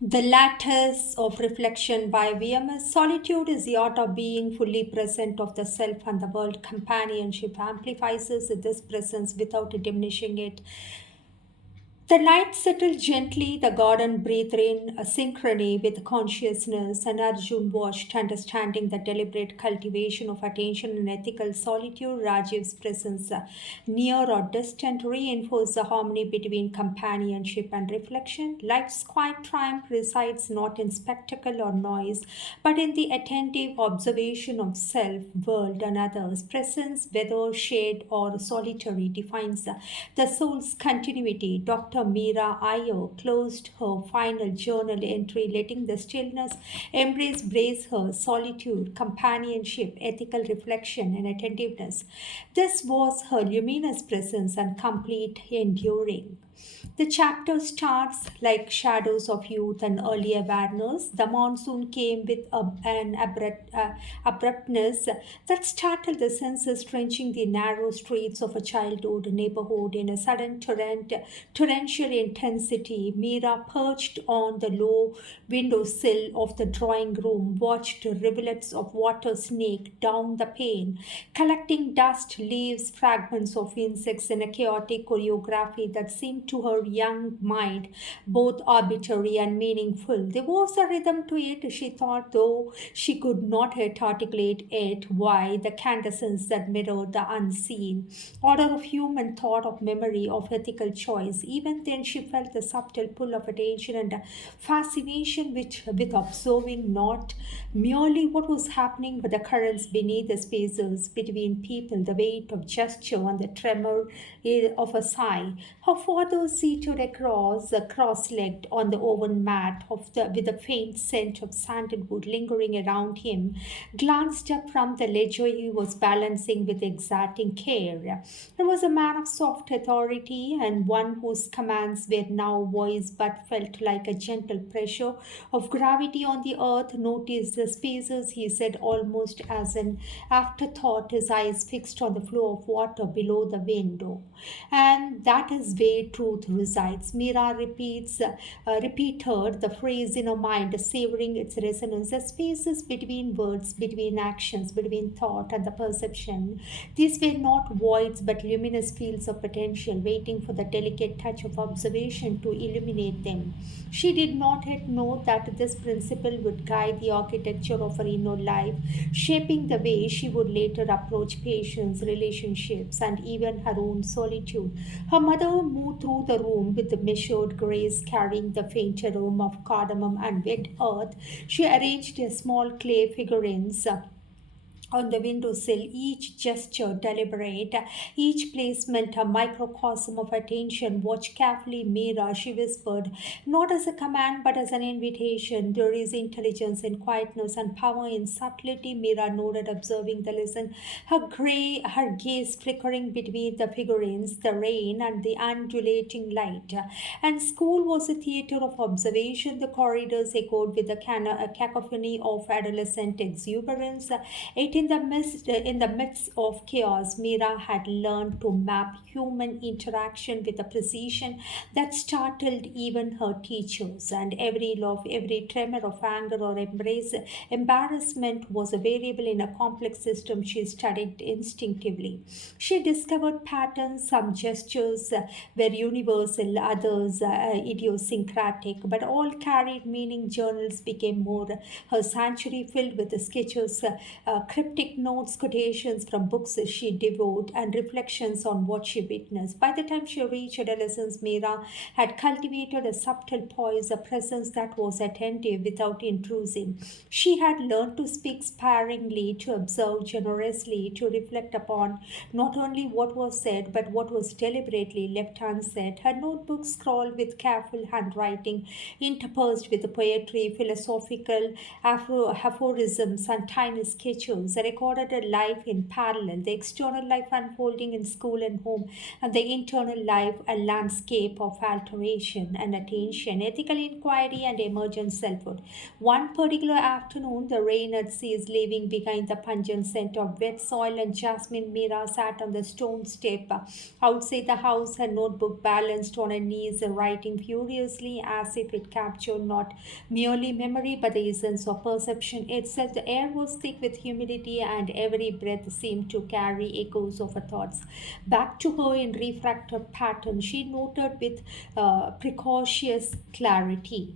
The lattice of reflection by VMS. Solitude is the art of being fully present of the self and the world. Companionship amplifies this presence without diminishing it. The night settled gently, the garden breathed in a synchrony with consciousness, and Arjun watched, understanding the deliberate cultivation of attention and ethical solitude. Rajiv's presence, near or distant, reinforced the harmony between companionship and reflection. Life's quiet triumph resides not in spectacle or noise, but in the attentive observation of self, world, and others. Presence, whether shared or solitary, defines the soul's continuity. Dr. Meera Iyer closed her final journal entry, letting the stillness brace her solitude, companionship, ethical reflection, and attentiveness. This was her luminous presence and complete enduring. The chapter starts like shadows of youth and early awareness. The monsoon came with an abruptness that startled the senses, trenching the narrow streets of a childhood neighborhood in a sudden torrential intensity. Mira, perched on the low windowsill of the drawing room, watched rivulets of water snake down the pane, collecting dust, leaves, fragments of insects in a chaotic choreography that seemed to her young mind both arbitrary and meaningful. There was a rhythm to it, she thought, though she could not yet articulate it. Why? The candescence that mirrored the unseen, order of human thought, of memory, of ethical choice. Even then, she felt the subtle pull of attention and a fascination with observing not merely what was happening, but the currents beneath, the spaces between people, the weight of gesture, and the tremor of a sigh. Her father, seated across, cross-legged on the oven mat, with a faint scent of sandalwood lingering around him, glanced up from the ledger he was balancing with exacting care. He was a man of soft authority, and one whose commands were now voiced but felt like a gentle pressure of gravity on the earth. Noticed the spaces, he said, almost as an afterthought, his eyes fixed on the flow of water below the window. And that is where truth resides. Mira repeated the phrase in her mind, savoring its resonance. The spaces between words, between actions, between thought and the perception. These were not voids but luminous fields of potential, waiting for the delicate touch of observation to illuminate them. She did not yet know that this principle would guide the architecture of her inner life, shaping the way she would later approach patience, relationships, and even her own solitude. Her mother moved through the room with the measured grace, carrying the faint aroma of cardamom and wet earth. She arranged a small clay figurines on the windowsill, each gesture deliberate, each placement a microcosm of attention. Watch carefully, Mira, she whispered, not as a command but as an invitation. There is intelligence in quietness and power in subtlety. Mira nodded, observing the lesson, her gaze flickering between the figurines, the rain, and the undulating light. And school was a theater of observation. The corridors echoed with a cacophony of adolescent exuberance. It in the midst of chaos, Mira had learned to map human interaction with a precision that startled even her teachers. And every laugh, every tremor of anger or embarrassment was a variable in a complex system she studied instinctively. She discovered patterns, some gestures were universal, others idiosyncratic, but all carried meaning. Journals became more her sanctuary, filled with the sketches, cryptic notes, quotations from books she devoured, and reflections on what she witnessed. By the time she reached adolescence, Mira had cultivated a subtle poise, a presence that was attentive without intruding. She had learned to speak sparingly, to observe generously, to reflect upon not only what was said but what was deliberately left unsaid. Her notebook scrawled with careful handwriting, interspersed with poetry, philosophical aphorisms, and tiny sketches, recorded a life in parallel, the external life unfolding in school and home, and the internal life a landscape of alteration and attention, ethical inquiry, and emergent selfhood. One particular afternoon, the rain had ceased, leaving behind the pungent scent of wet soil and jasmine. Mira sat on the stone step outside the house, her notebook balanced on her knees, writing furiously as if it captured not merely memory but the essence of perception itself. The air was thick with humidity, and every breath seemed to carry echoes of her thoughts back to her in refracted pattern. She noted with precocious clarity.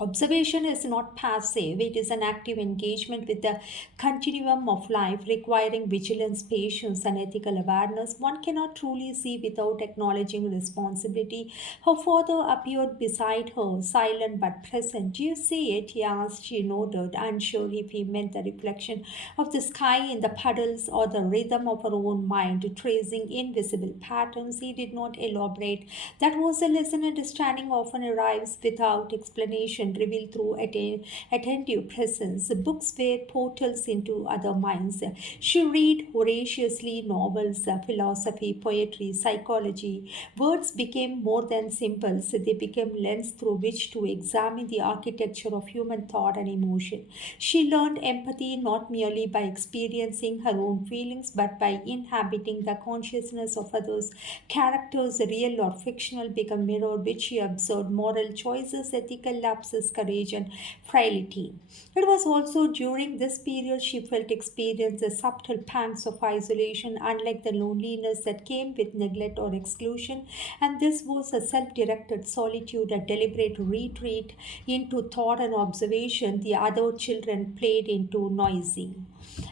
Observation is not passive, it is an active engagement with the continuum of life, requiring vigilance, patience, and ethical awareness. One cannot truly see without acknowledging responsibility. Her father appeared beside her, silent but present. Do you see it? He asked. She nodded, unsure if he meant the reflection of the sky in the puddles or the rhythm of her own mind, tracing invisible patterns. He did not elaborate. That was a lesson. Understanding often arrives without explanation, revealed through attentive presence. Books were portals into other minds. She read voraciously novels, philosophy, poetry, psychology. Words became more than symbols, they became lens through which to examine the architecture of human thought and emotion. She learned empathy not merely by experiencing her own feelings but by inhabiting the consciousness of others. Characters, real or fictional, become mirror which she observed moral choices, ethical lapses, courage, and frailty. It was also during this period she felt experience the subtle pangs of isolation, unlike the loneliness that came with neglect or exclusion. And this was a self directed solitude, a deliberate retreat into thought and observation. The other children played into noisy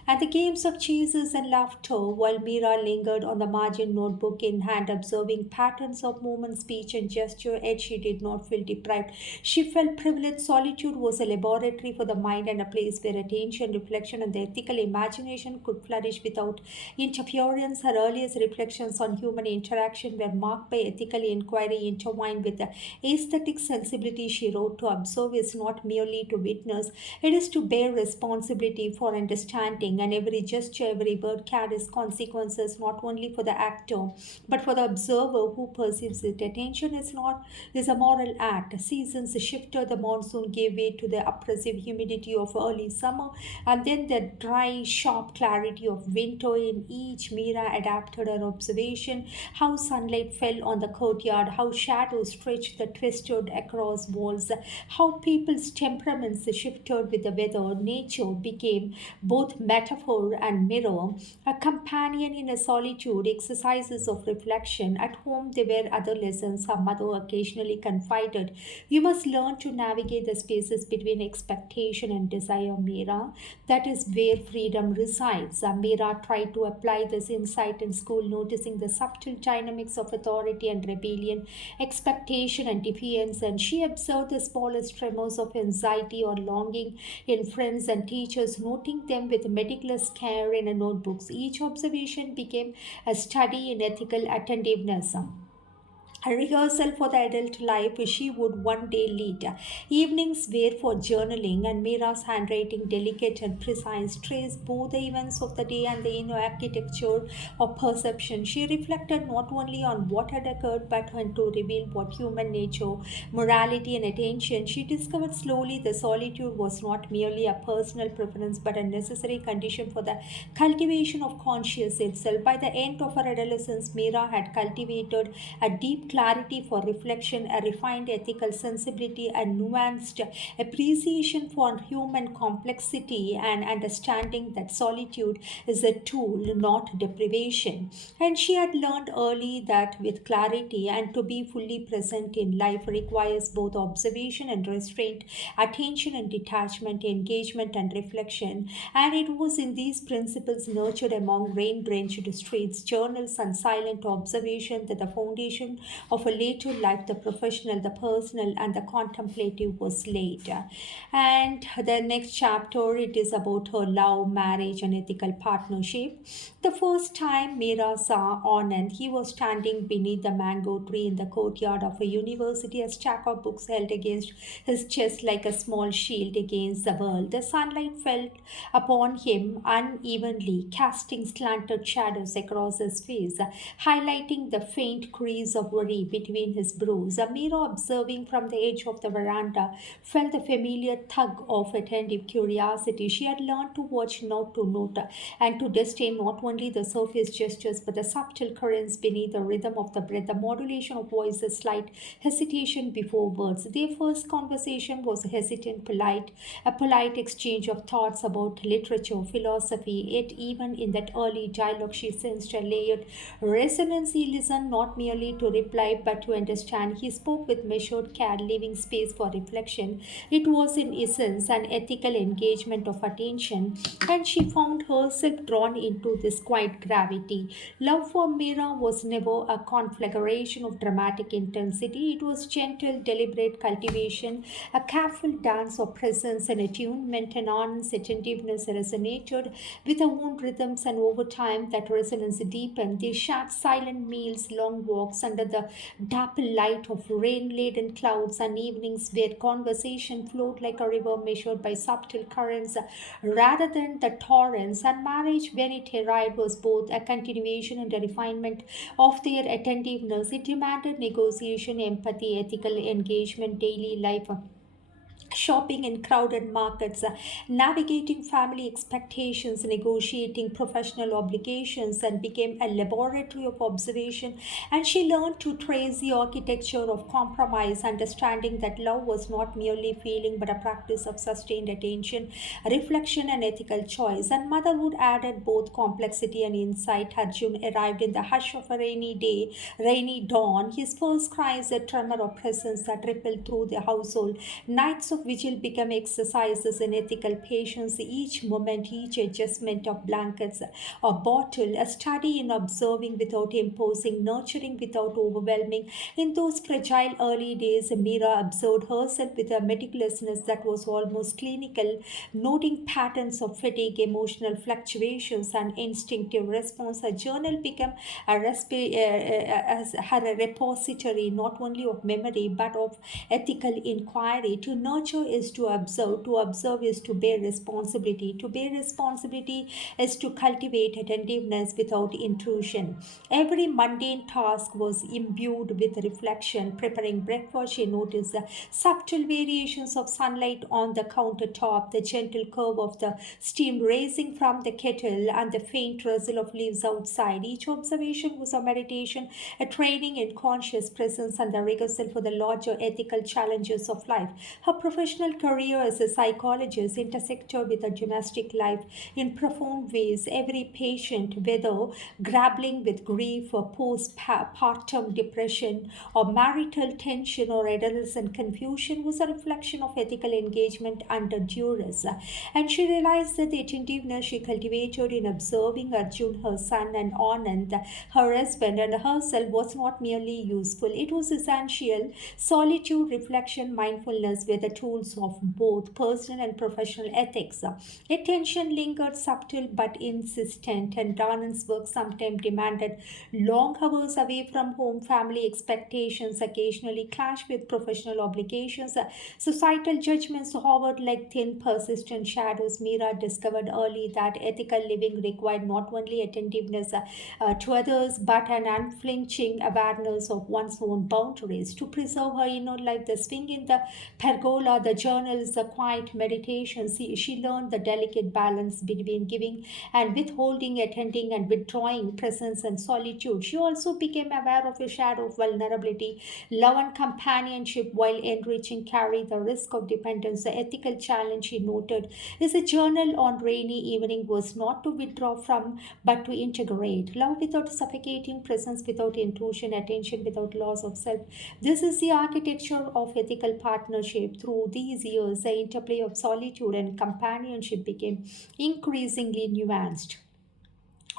and the games of chases and laughter, while Mira lingered on the margin, notebook in hand, observing patterns of movement, speech, and gesture. Yet she did not feel deprived. She felt privileged. Solitude was a laboratory for the mind and a place where attention, reflection, and the ethical imagination could flourish without interference. Her earliest reflections on human interaction were marked by ethical inquiry intertwined with the aesthetic sensibility. She wrote, to observe is not merely to witness, it is to bear responsibility for understanding, and every gesture, every word carries consequences not only for the actor but for the observer who perceives it. Attention is a moral act. Seasons shifted, the monsoon gave way to the oppressive humidity of early summer, and then the dry, sharp clarity of winter. In each, Mira adapted her observation, how sunlight fell on the courtyard, how shadows stretched the twisted across walls, how people's temperaments shifted with the weather. Nature became both metaphor and mirror, a companion in a solitude, exercises of reflection. At home, there were other lessons. Her mother occasionally confided, you must learn to navigate the spaces between expectation and desire, Mira. That is where freedom resides. Mira tried to apply this insight in school, noticing the subtle dynamics of authority and rebellion, expectation and defiance, and she observed the smallest tremors of anxiety or longing in friends and teachers, noting them with meticulous care in her notebooks. Each observation became a study in ethical attentiveness, a rehearsal for the adult life she would one day lead. Evenings were for journaling, and Mira's handwriting, delicate and precise, traced both the events of the day and the inner architecture of perception. She reflected not only on what had occurred but on to reveal what human nature, morality, and attention. She discovered slowly the solitude was not merely a personal preference but a necessary condition for the cultivation of conscience itself. By the end of her adolescence, Mira had cultivated a deep clarity for reflection, a refined ethical sensibility, a nuanced appreciation for human complexity, and understanding that solitude is a tool, not deprivation. And she had learned early that with clarity and to be fully present in life requires both observation and restraint, attention and detachment, engagement and reflection. And it was in these principles nurtured among rain drenched streets, journals, and silent observation that the foundation of a later life, the professional, the personal, and the contemplative was laid. And the next chapter, it is about her love, marriage, and ethical partnership. The first time Mira saw Anand, he was standing beneath the mango tree in the courtyard of a university, a stack of books held against his chest like a small shield against the world. The sunlight fell upon him unevenly, casting slanted shadows across his face, highlighting the faint crease of worry between his brows. Amira, observing from the edge of the veranda, felt the familiar tug of attentive curiosity. She had learned to watch, not to note, and to disdain not only the surface gestures but the subtle currents beneath the rhythm of the breath, the modulation of voice, the slight hesitation before words. Their first conversation was hesitant, polite, a polite exchange of thoughts about literature, philosophy. Yet, even in that early dialogue, she sensed a layered resonance. He listened not merely to reply but to understand. He spoke with measured care, leaving space for reflection. It was, in essence, an ethical engagement of attention, and she found herself drawn into this quiet gravity. Love for Mira was never a conflagration of dramatic intensity. It was gentle, deliberate cultivation, a careful dance of presence and attunement, and Anand's attentiveness resonated with her own rhythms, and over time that resonance deepened. They shared silent meals, long walks under the dapple light of rain-laden clouds, and evenings where conversation flowed like a river measured by subtle currents rather than the torrents. And marriage, when it arrived, was both a continuation and a refinement of their attentiveness. It demanded negotiation, empathy, ethical engagement, daily life shopping in crowded markets, navigating family expectations, negotiating professional obligations, and became a laboratory of observation. And she learned to trace the architecture of compromise, understanding that love was not merely feeling but a practice of sustained attention, reflection, and ethical choice. And motherhood added both complexity and insight. Arjun arrived in the hush of a rainy day, rainy dawn. His first cry is a tremor of presence that rippled through the household. Nights of vigil become exercises in ethical patience. Each moment, each adjustment of blankets or bottle, a study in observing without imposing, nurturing without overwhelming. In those fragile early days, Mira observed herself with a meticulousness that was almost clinical, noting patterns of fatigue, emotional fluctuations, and instinctive response. Her journal became as her repository not only of memory but of ethical inquiry. To nurture is to observe is to bear responsibility. To bear responsibility is to cultivate attentiveness without intrusion. Every mundane task was imbued with reflection. Preparing breakfast, she noticed the subtle variations of sunlight on the countertop, the gentle curve of the steam rising from the kettle, and the faint rustle of leaves outside. Each observation was a meditation, a training in conscious presence, and the rehearsal for the larger ethical challenges of life. Her professional career as a psychologist intersected with a domestic life in profound ways. Every patient, whether grappling with grief or postpartum depression or marital tension or adolescent confusion, was a reflection of ethical engagement under duress. And she realized that the attentiveness she cultivated in observing Arjun, her son, and Anand, her husband, and herself was not merely useful, it was essential. Solitude, reflection, mindfulness were the tools of both personal and professional ethics. Attention lingered subtle but insistent, and Anand's work sometimes demanded long hours away from home. Family expectations occasionally clashed with professional obligations. Societal judgments hovered like thin, persistent shadows. Mira discovered early that ethical living required not only attentiveness to others but an unflinching awareness of one's own boundaries. To preserve her inner life, the swing in the pergola, the journals, the quiet meditations, she learned the delicate balance between giving and withholding, attending and withdrawing, presence and solitude. She also became aware of a shadow of vulnerability. Love and companionship, while enriching, carry the risk of dependence. The ethical challenge, she noted, is a journal on rainy evening was not to withdraw from but to integrate. Love without suffocating, presence without intrusion, attention without loss of self. This is the architecture of ethical partnership. Through these years, the interplay of solitude and companionship became increasingly nuanced.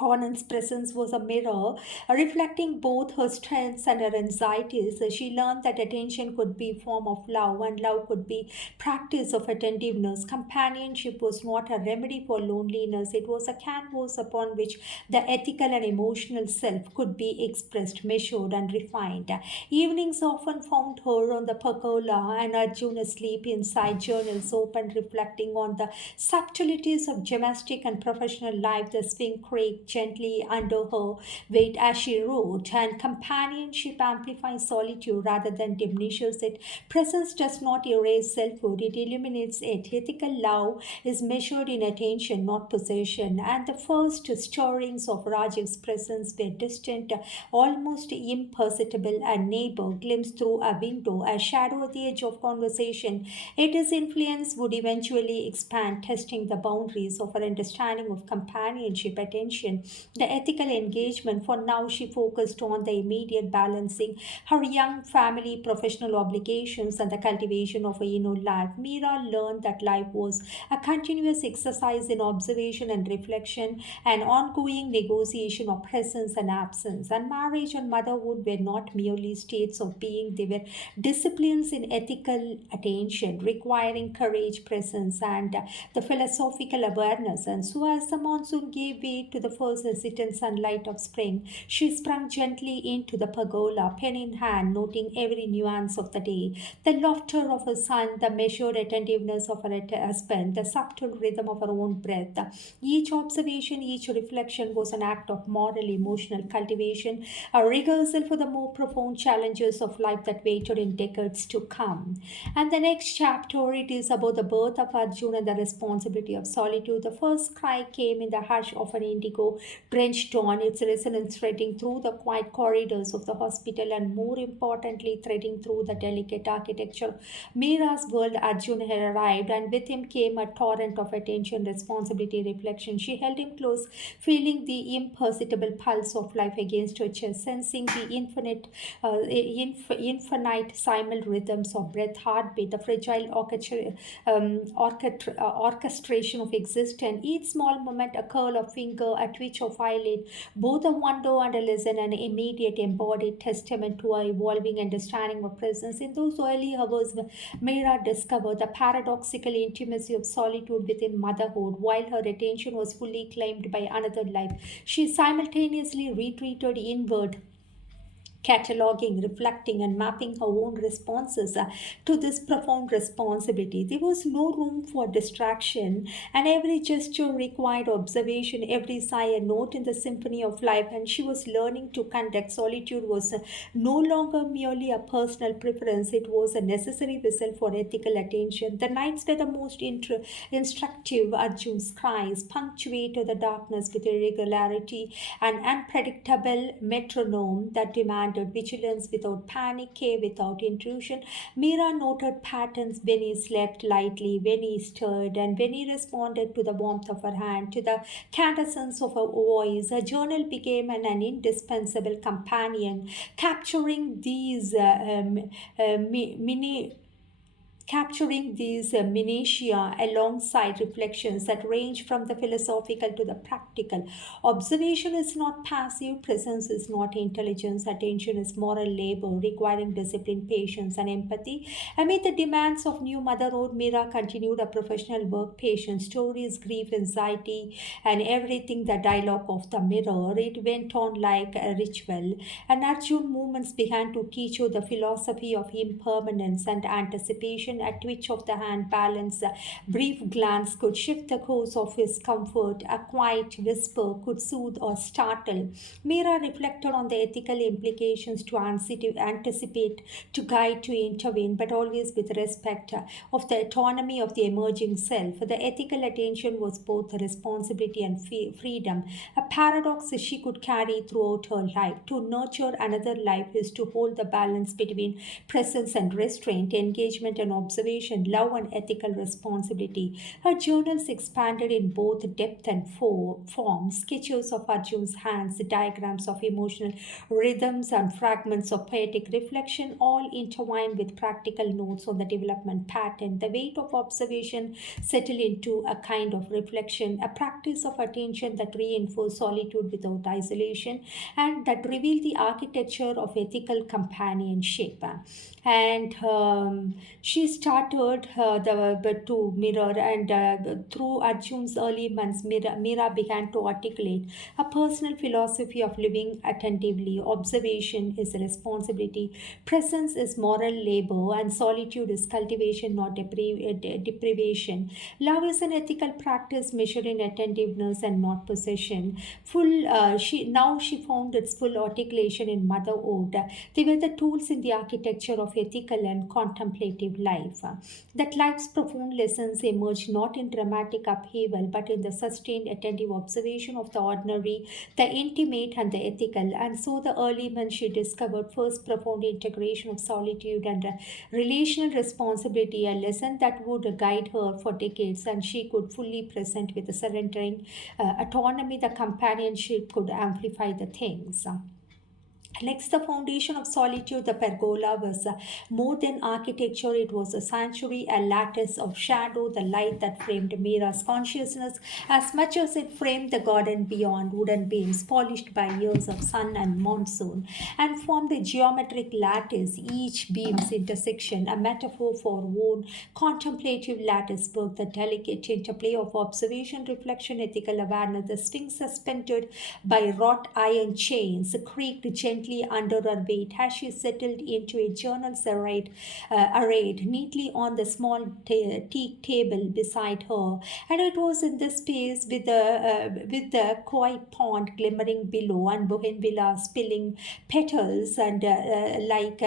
Anand's presence was a mirror, reflecting both her strengths and her anxieties. She learned that attention could be a form of love, and love could be practice of attentiveness. Companionship was not a remedy for loneliness; it was a canvas upon which the ethical and emotional self could be expressed, measured, and refined. Evenings often found her on the pergola, and Arjun asleep inside, journals open, reflecting on the subtleties of domestic and professional life. The swing creaked gently under her weight as she wrote, and companionship amplifies solitude rather than diminishes it. Presence does not erase selfhood, it illuminates it. Ethical love is measured in attention, not possession, and the first stirrings of Rajiv's presence were distant, almost imperceptible. A neighbor glimpsed through a window, a shadow at the edge of conversation. Its influence would eventually expand, testing the boundaries of her understanding of companionship, attention, the ethical engagement. For now, she focused on the immediate balancing her young family, professional obligations, and the cultivation of her inner life. Meera learned that life was a continuous exercise in observation and reflection, an ongoing negotiation of presence and absence. And marriage and motherhood were not merely states of being, they were disciplines in ethical attention, requiring courage, presence, and the philosophical awareness. And so, as the monsoon gave way to the first hesitant sunlight of spring, she sprung gently into the pergola, pen in hand, noting every nuance of the day, the laughter of her son, the measured attentiveness of her husband, the subtle rhythm of her own breath. Each observation, each reflection was an act of moral, emotional cultivation, a rehearsal for the more profound challenges of life that waited in decades to come. And the next chapter, it is about the birth of Arjuna and the responsibility of solitude. The first cry came in the hush of an indigo drenched dawn, its resonance threading through the quiet corridors of the hospital, and more importantly, threading through the delicate architecture. Meera's world. Arjuna had arrived, and with him came a torrent of attention, responsibility, reflection. She held him close, feeling the imperceptible pulse of life against her chest, sensing the infinite simul rhythms of breath, heartbeat, the fragile orchestration of existence. Each small moment, a curl of finger, a twitch of eyelid, both a wonder and a lesson, an immediate embodied testament to our evolving understanding of presence. In those early hours, Meera discovered the paradoxical intimacy of solitude within motherhood. While her attention was fully claimed by another life, she simultaneously retreated inward, cataloging, reflecting, and mapping her own responses to this profound responsibility. There was no room for distraction, and every gesture required observation, every sigh a note in the symphony of life. And she was learning to conduct. Solitude was no longer merely a personal preference, it was a necessary vessel for ethical attention. The nights were the most instructive. Arjun's cries punctuated the darkness with irregularity, an unpredictable metronome that demanded vigilance without panic, care without intrusion. Meera noted patterns when he slept lightly, when he stirred, and when he responded to the warmth of her hand, to the cadence of her voice. Her journal became an indispensable companion, capturing these mini capturing these minutiae alongside reflections that range from the philosophical to the practical. Observation is not passive, presence is not intelligence, attention is moral labor requiring discipline, patience, and empathy. Amid the demands of new motherhood, Meera continued her professional work, patience, stories, grief, anxiety, and everything the dialogue of the mirror. It went on like a ritual, and Arjun movements began to teach her the philosophy of impermanence and anticipation. A twitch of the hand, balance, a brief glance could shift the course of his comfort. A quiet whisper could soothe or startle. Meera reflected on the ethical implications to anticipate, to guide, to intervene, but always with respect of the autonomy of the emerging self. The ethical attention was both a responsibility and freedom, a paradox she could carry throughout her life. To nurture another life is to hold the balance between presence and restraint, engagement and observation, love, and ethical responsibility. Her journals expanded in both depth and form, sketches of Arjun's hands, diagrams of emotional rhythms, and fragments of poetic reflection, all intertwined with practical notes on the development pattern. The weight of observation settled into a kind of reflection, a practice of attention that reinforced solitude without isolation and that revealed the architecture of ethical companionship. And she started to mirror, and through Arjun's early months, Mira began to articulate a personal philosophy of living attentively. Observation is a responsibility, presence is moral labor, and solitude is cultivation, not deprivation. Love is an ethical practice measured in attentiveness and not possession. She found its full articulation in motherhood. They were the tools in the architecture of ethical and contemplative life. That life's profound lessons emerge not in dramatic upheaval but in the sustained attentive observation of the ordinary, the intimate, and the ethical. And so the early months she discovered first profound integration of solitude and relational responsibility, a lesson that would guide her for decades, and she could fully present with the surrendering autonomy. The companionship could amplify the things. Next, the foundation of solitude, the pergola, was more than architecture. It was a sanctuary, a lattice of shadow, the light that framed Mira's consciousness as much as it framed the garden beyond. Wooden beams polished by years of sun and monsoon and formed a geometric lattice, each beam's intersection a metaphor for worn contemplative lattice work, the delicate interplay of observation, reflection, ethical awareness. The sphinx suspended by wrought iron chains creaked gently under her weight as she settled into a journals arrayed neatly on the small teak table beside her. And it was in this space, with the koi pond glimmering below and bougainvillea spilling petals and like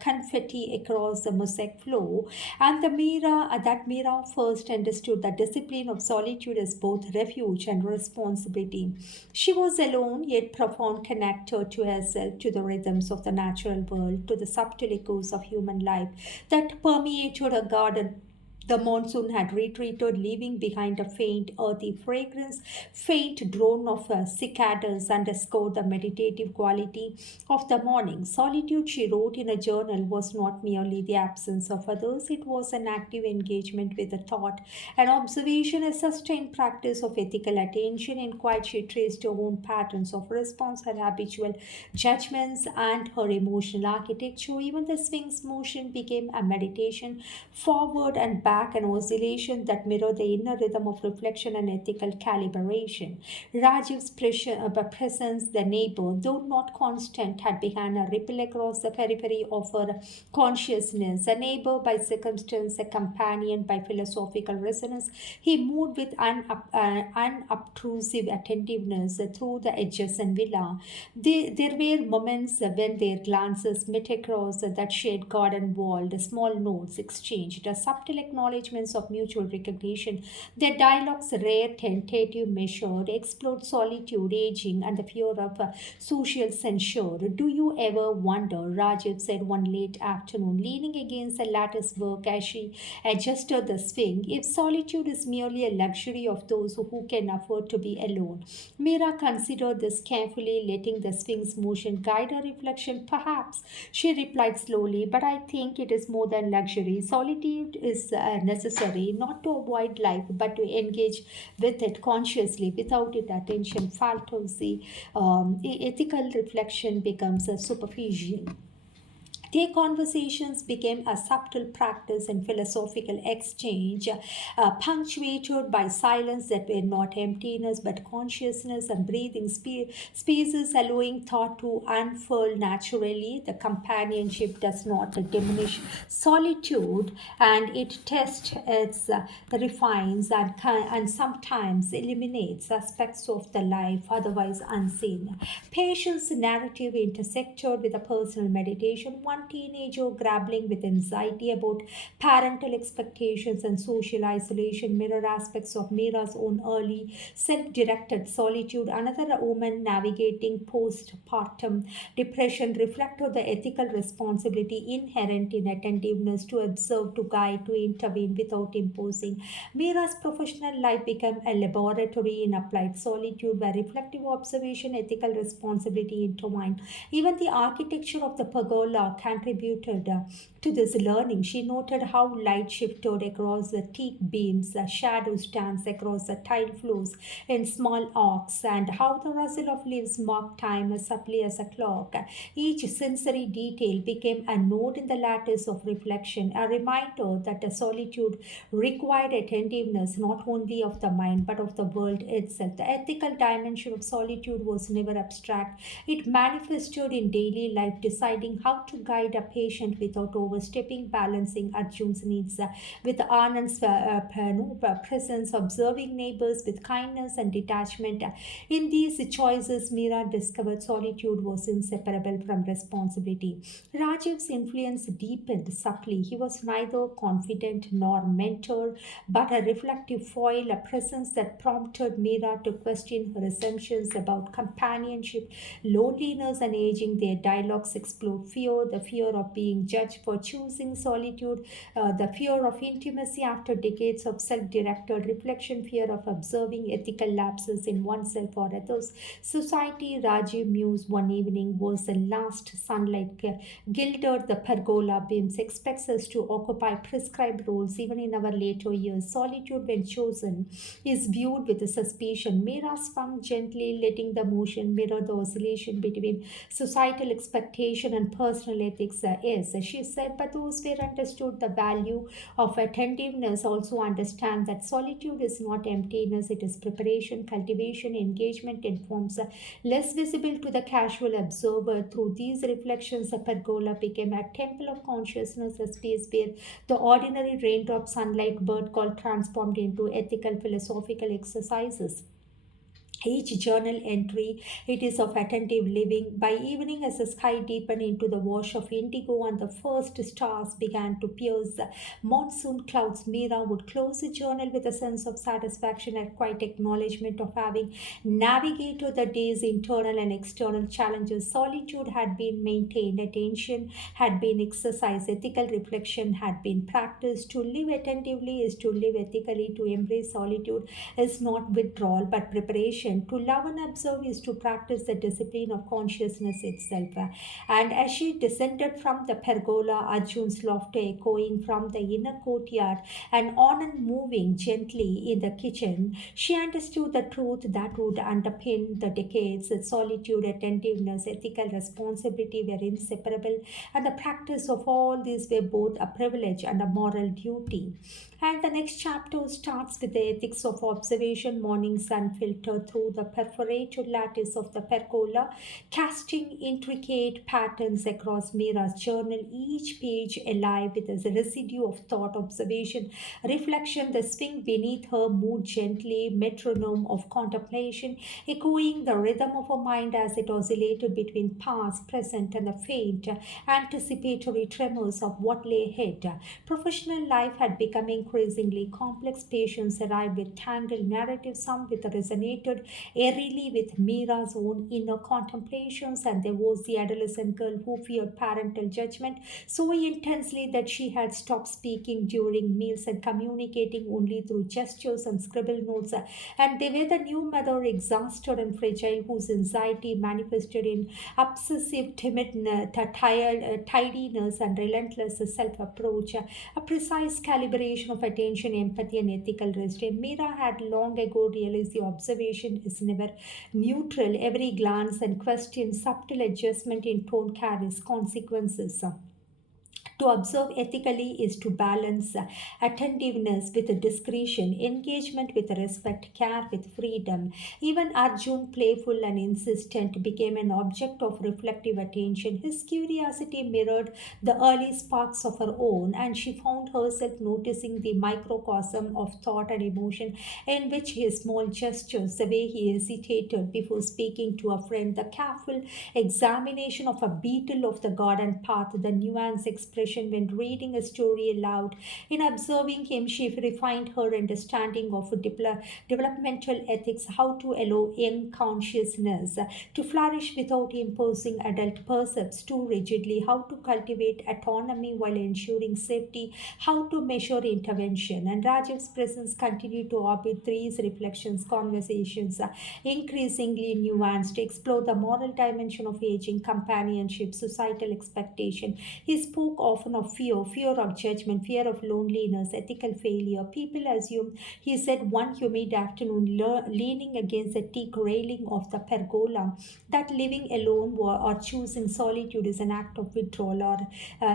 confetti across the mosaic floor, and that Mira first understood the discipline of solitude as both refuge and responsibility. She was alone yet profound connector to herself, to the rhythms of the natural world, to the subtle echoes of human life that permeated her garden. The monsoon had retreated, leaving behind a faint earthy fragrance. Faint drone of cicadas underscored the meditative quality of the morning. Solitude, she wrote in a journal, was not merely the absence of others, it was an active engagement with the thought, an observation, a sustained practice of ethical attention. In quiet, she traced her own patterns of response, her habitual judgments, and her emotional architecture. Even the sphinx motion became a meditation, forward and back, an oscillation that mirrored the inner rhythm of reflection and ethical calibration. Rajiv's presence, the neighbor, though not constant, had begun a ripple across the periphery of her consciousness. A neighbor by circumstance, a companion by philosophical resonance, he moved with unobtrusive attentiveness through the adjacent villa. There were moments when their glances met across that shade garden wall, the small notes exchanged, a subtle acknowledgments of mutual recognition. Their dialogues, rare, tentative, measured, explored solitude, aging, and the fear of social censure. Do you ever wonder, Rajiv said one late afternoon, leaning against the lattice work as she adjusted the swing, if solitude is merely a luxury of those who can afford to be alone? Mira considered this carefully, letting the swing's motion guide her reflection. Perhaps, she replied slowly, but I think it is more than luxury. Solitude is necessary, not to avoid life, but to engage with it consciously. Without it, attention falters. The ethical reflection becomes superficial. Their conversations became a subtle practice in philosophical exchange, punctuated by silence that were not emptiness but consciousness, and breathing spaces allowing thought to unfurl naturally. The companionship does not diminish solitude, and it tests, its refines, and sometimes eliminates aspects of the life otherwise unseen. Patience narrative intersected with a personal meditation, one teenager grappling with anxiety about parental expectations and social isolation mirror aspects of Mira's own early self directed solitude. Another woman navigating postpartum depression reflected the ethical responsibility inherent in attentiveness to observe, to guide, to intervene without imposing. Mira's professional life became a laboratory in applied solitude where reflective observation, ethical responsibility intertwined. Even the architecture of the pergola contributed to this learning. She noted how light shifted across the teak beams, shadows danced across the tile floors in small arcs, and how the rustle of leaves marked time as subtly as a clock. Each sensory detail became a node in the lattice of reflection, a reminder that a solitude required attentiveness not only of the mind but of the world itself. The ethical dimension of solitude was never abstract. It manifested in daily life, deciding how to guide a patient without overstepping, balancing Arjun's needs with Anand's presence, observing neighbors with kindness and detachment. In these choices, Meera discovered solitude was inseparable from responsibility. Rajiv's influence deepened subtly. He was neither confident nor mentor, but a reflective foil, a presence that prompted Meera to question her assumptions about companionship, loneliness, and aging. Their dialogues explored fear, the fear of being judged for choosing solitude, the fear of intimacy after decades of self directed reflection, fear of observing ethical lapses in oneself or others. Society, Rajiv mused one evening, was the last sunlight gilded the pergola beams, expects us to occupy prescribed roles even in our later years. Solitude, when chosen, is viewed with suspicion. Meera swung gently, letting the motion mirror the oscillation between societal expectation and personal ethics. Yes, she said, but those who understood the value of attentiveness also understand that solitude is not emptiness, it is preparation, cultivation, engagement in forms less visible to the casual observer. Through these reflections, the pergola became a temple of consciousness, a space where the ordinary raindrop sunlight bird call transformed into ethical philosophical exercises. Each journal entry, it is of attentive living. By evening, as the sky deepened into the wash of indigo and the first stars began to pierce the monsoon clouds, Meera would close the journal with a sense of satisfaction and quiet acknowledgement of having navigated the day's internal and external challenges. Solitude had been maintained, attention had been exercised, ethical reflection had been practiced. To live attentively is to live ethically. To embrace solitude is not withdrawal but preparation. To love and observe is to practice the discipline of consciousness itself. And as she descended from the pergola, Arjun's laughter echoing from the inner courtyard and on and moving gently in the kitchen, she understood the truth that would underpin the decades. Solitude, attentiveness, ethical responsibility were inseparable, and the practice of all these were both a privilege and a moral duty. And the next chapter starts with the ethics of observation. Morning sun filtered through the perforated lattice of the pergola, casting intricate patterns across Mira's journal, each page alive with a residue of thought, observation, reflection. The swing beneath her moved gently, metronome of contemplation, echoing the rhythm of her mind as it oscillated between past, present, and the faint, anticipatory tremors of what lay ahead. Professional life had become increasingly complex. Patients arrived with tangled narratives, some with resonated eerily with Mira's own inner contemplations, and there was the adolescent girl who feared parental judgment so intensely that she had stopped speaking during meals and communicating only through gestures and scribble notes. And they were the new mother, exhausted and fragile, whose anxiety manifested in obsessive timidness, tidiness, and relentless self approach, a precise calibration of attention, empathy, and ethical restraint. Mira had long ago realized the observation is never neutral. Every glance and question, subtle adjustment in tone carries consequences. To observe ethically is to balance attentiveness with discretion, engagement with respect, care with freedom. Even Arjun, playful and insistent, became an object of reflective attention. His curiosity mirrored the early sparks of her own, and she found herself noticing the microcosm of thought and emotion in which his small gestures, the way he hesitated before speaking to a friend, the careful examination of a beetle of the garden path, the nuanced expression when reading a story aloud. In observing him, she refined her understanding of developmental ethics, how to allow young consciousness to flourish without imposing adult percepts too rigidly, how to cultivate autonomy while ensuring safety, how to measure intervention. And Rajiv's presence continued to orbit these reflections, conversations, increasingly nuanced, to explore the moral dimension of aging, companionship, societal expectation. He spoke often of fear of judgment, fear of loneliness, ethical failure. People assume, he said one humid afternoon, leaning against the teak railing of the pergola, that living alone or choosing solitude is an act of withdrawal or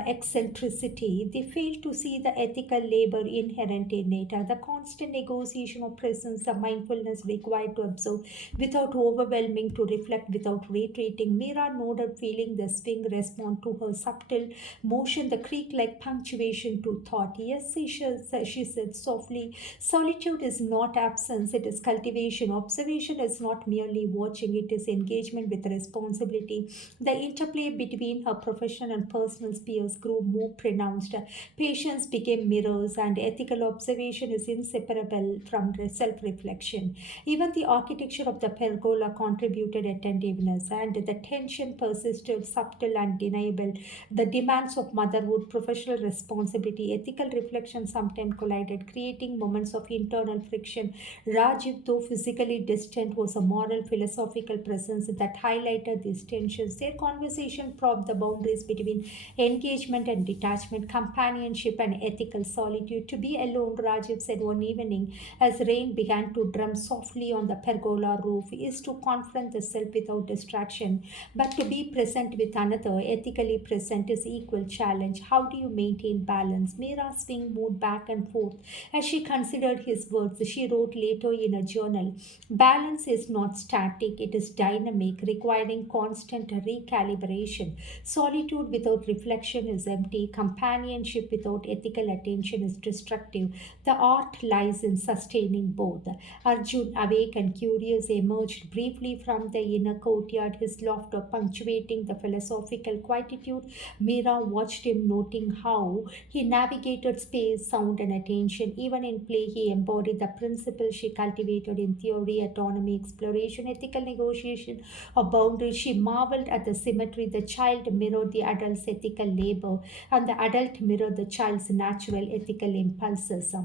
eccentricity. They fail to see the ethical labor inherent in it, the constant negotiation of presence, the mindfulness required to observe without overwhelming, to reflect without retreating. Mira nodded, feeling the swing respond to her subtle motion, the creak like punctuation to thought. Yes, she said softly, solitude is not absence, it is cultivation. Observation is not merely watching, it is engagement with responsibility. The interplay between her professional and personal spheres grew more pronounced. Patience became mirrors, and ethical observation is inseparable from self reflection. Even the architecture of the pergola contributed attentiveness, and the tension persisted, subtle and deniable. The demands of motherhood, professional responsibility, ethical reflection sometimes collided, creating moments of internal friction. Rajiv, though physically distant, was a moral, philosophical presence that highlighted these tensions. Their conversation probed the boundaries between engagement and detachment, companionship and ethical solitude. To be alone, Rajiv said one evening, as rain began to drum softly on the pergola roof, is to confront the self without distraction. But to be present with another, ethically present, is equal challenge. How do you maintain balance? Mira swing moved back and forth as she considered his words. She wrote later in a journal, balance is not static, it is dynamic, requiring constant recalibration. Solitude without reflection is empty. Companionship without ethical attention is destructive. The art lies in sustaining both. Arjun, awake and curious, emerged briefly from the inner courtyard, his laughter punctuating the philosophical quietude. Mira watched him, noting how he navigated space, sound, and attention. Even in play, he embodied the principles she cultivated in theory: autonomy, exploration, ethical negotiation of boundaries. She marveled at the symmetry. The child mirrored the adult's ethical labor, and the adult mirrored the child's natural ethical impulses.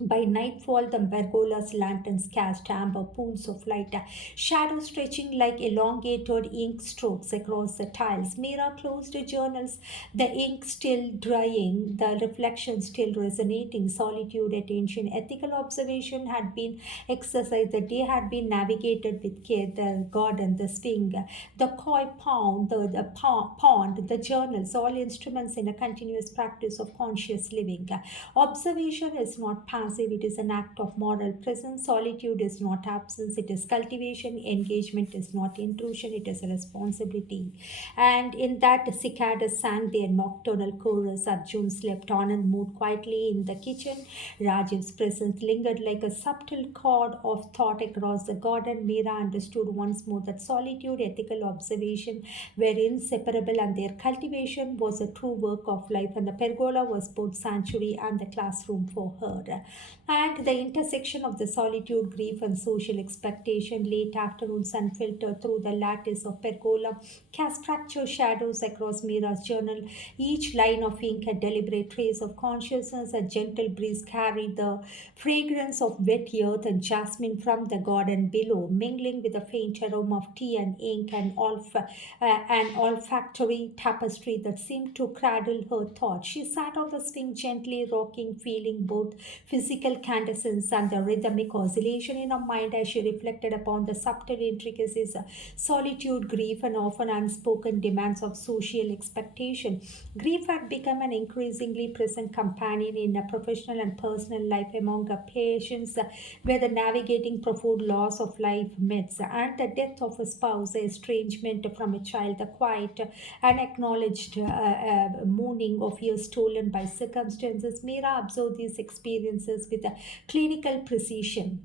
By nightfall, the pergola's lanterns cast amber pools of light, shadows stretching like elongated ink strokes across the tiles. Mira closed her journals, the ink still drying, the reflection still resonating. Solitude, attention, ethical observation had been exercised. The day had been navigated with care. The garden, the swing, the koi pond, pond, the journals, all instruments in a continuous practice of conscious living. Observation is not passive, it is an act of moral presence. Solitude is not absence, it is cultivation. Engagement is not intrusion, it is a responsibility. And in that, cicadas sang their nocturnal chorus. Arjun slept on and moved quietly in the kitchen. Rajiv's presence lingered like a subtle chord of thought across the garden. Meera understood once more that solitude, ethical observation were inseparable, and their cultivation was a true work of life. And the pergola was both sanctuary and the classroom for her. And the intersection of the solitude, grief, and social expectation, late afternoon sun filtered through the lattice of pergola, cast fractured shadows across Mira's journal. Each line of ink a deliberate trace of consciousness. A gentle breeze carried the fragrance of wet earth and jasmine from the garden below, mingling with the faint aroma of tea and ink, and an olfactory tapestry that seemed to cradle her thoughts. She sat on the swing, gently rocking, feeling both physical cadence and the rhythmic oscillation in her mind as she reflected upon the subtle intricacies, solitude, grief, and often unspoken demands of social expectation. Grief had become an increasingly present companion in a professional and personal life among her patients, where the navigating profound loss of life myths and the death of a spouse, estrangement from a child, the quiet, unacknowledged mourning of years stolen by circumstances. Mira observed these experiences with a clinical precision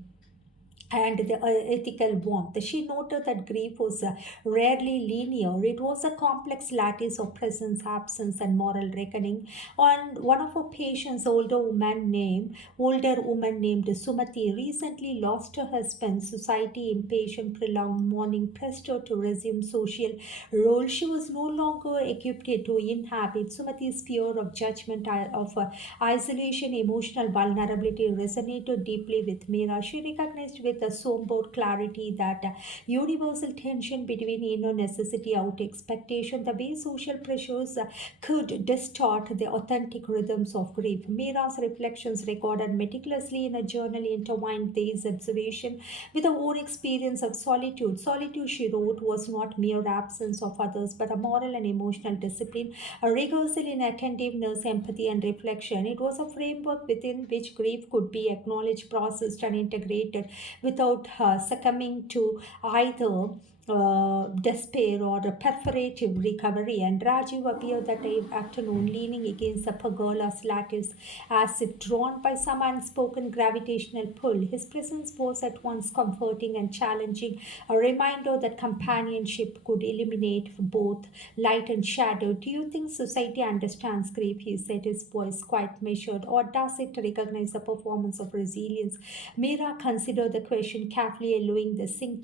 and the ethical warmth. She noted that grief was rarely linear. It was a complex lattice of presence, absence, and moral reckoning. On one of her patients, older woman named Sumati, recently lost her husband. Society, impatient, prolonged mourning, pressed her to resume social role she was no longer equipped to inhabit. Sumati's fear of judgment, of isolation, emotional vulnerability resonated deeply with Meera. She recognized with a somber clarity that universal tension between inner necessity, out expectation, the way social pressures could distort the authentic rhythms of grief. Meera's reflections, recorded meticulously in a journal, intertwined these observations with her own experience of solitude. Solitude, she wrote, was not mere absence of others, but a moral and emotional discipline, a rehearsal in attentiveness, empathy, and reflection. It was a framework within which grief could be acknowledged, processed, and integrated without succumbing to either despair or a perforative recovery. And Rajiv appeared that afternoon leaning against the pergola's lattice as if drawn by some unspoken gravitational pull. His presence was at once comforting and challenging, a reminder that companionship could illuminate both light and shadow. Do you think society understands grief? He said, his voice quite measured. Or does it recognize the performance of resilience? Mira considered the question carefully, allowing the swing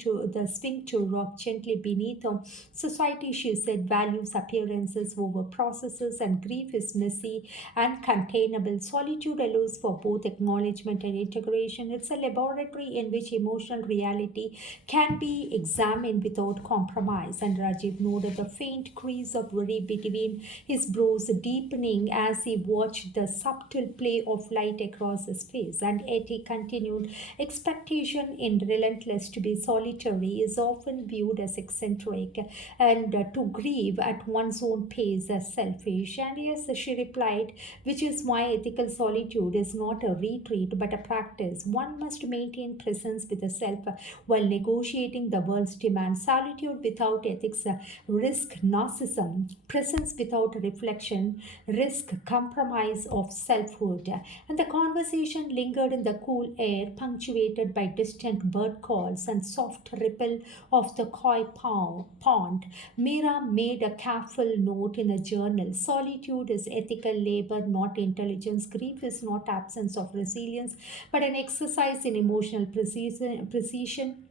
to rock gently beneath her. Society, she said, values appearances over processes, and grief is messy and containable. Solitude allows for both acknowledgement and integration. It's a laboratory in which emotional reality can be examined without compromise. And Rajiv noted the faint crease of worry between his brows deepening as he watched the subtle play of light across his face. And yet he continued, expectation in relentless to be solitary is often viewed as eccentric, and to grieve at one's own pace as selfish. And yes, she replied, which is why ethical solitude is not a retreat but a practice. One must maintain presence with the self while negotiating the world's demands. Solitude without ethics risk narcissism. Presence without reflection risk compromise of selfhood. And the conversation lingered in the cool air, punctuated by distant bird calls and soft ripple of the koi pond. Mira made a careful note in a journal. Solitude is ethical labor, not intelligence. Grief is not absence of resilience, but an exercise in emotional precision.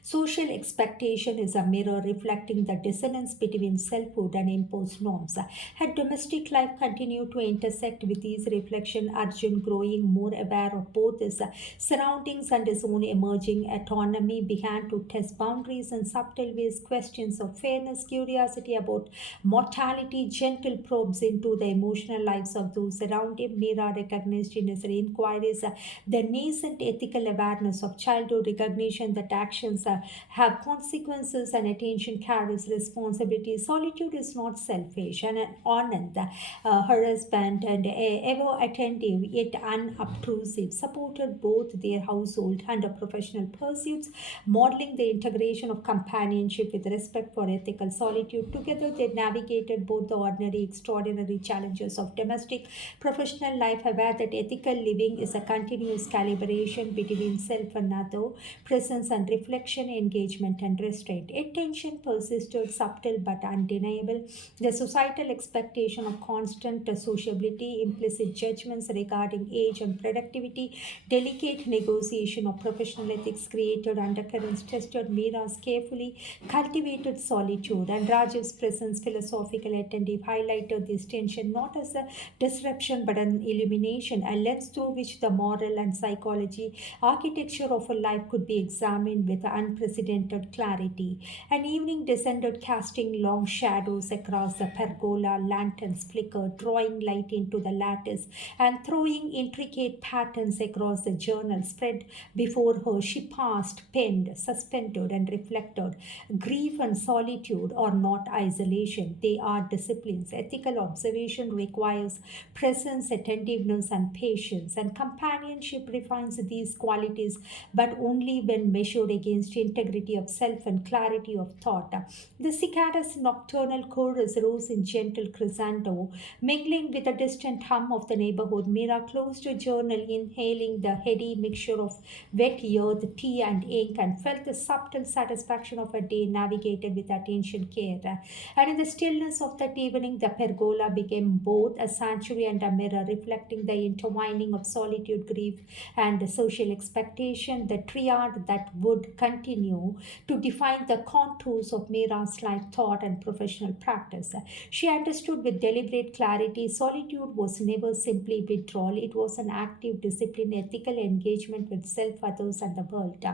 Social expectation is a mirror reflecting the dissonance between selfhood and imposed norms. Had domestic life continued to intersect with these reflections, Arjun, growing more aware of both his surroundings and his own emerging autonomy, began to test boundaries in subtle ways. Questions of fairness, curiosity about mortality, gentle probes into the emotional lives of those around him. Mira recognized in his inquiries the nascent ethical awareness of childhood, recognition that actions have consequences and attention carries responsibility. Solitude is not selfish. And Anand, her husband, and ever attentive yet unobtrusive, supported both their household and professional pursuits, modeling the integration of companionship with respect for ethical solitude. Together, they navigated both the ordinary, extraordinary challenges of domestic, professional life, aware that ethical living is a continuous calibration between self and other, presence and reflection, engagement and restraint. Yet tension persisted, subtle but undeniable. The societal expectation of constant sociability, implicit judgments regarding age and productivity, delicate negotiation of professional ethics created undercurrents, tested Mira's carefully cultivated solitude. And Rajiv's presence, philosophical attentive, highlighted this tension not as a disruption but an illumination, a lens through which the moral and psychology architecture of a life could be examined with unprecedented clarity. An evening descended, casting long shadows across the pergola. Lanterns flickered, drawing light into the lattice and throwing intricate patterns across the journal spread before her. She paused, penned, suspended, and reflected. Grief and solitude are not isolation, they are disciplines. Ethical observation requires presence, attentiveness, and patience, and companionship refines these qualities, but only when measured against integrity of self and clarity of thought. The cicada's nocturnal chorus rose in gentle crescendo, mingling with the distant hum of the neighborhood. Mira closed her journal, inhaling the heady mixture of wet earth, tea, and ink, and felt the subtle satisfaction of a day navigated with attention care. And in the stillness of that evening, the pergola became both a sanctuary and a mirror, reflecting the intertwining of solitude, grief, and social expectation, the triad that would continue to define the contours of Mira's life, thought, and professional practice. She understood with deliberate clarity solitude was never simply withdrawal, it was an active discipline, ethical engagement with self, others, and the world.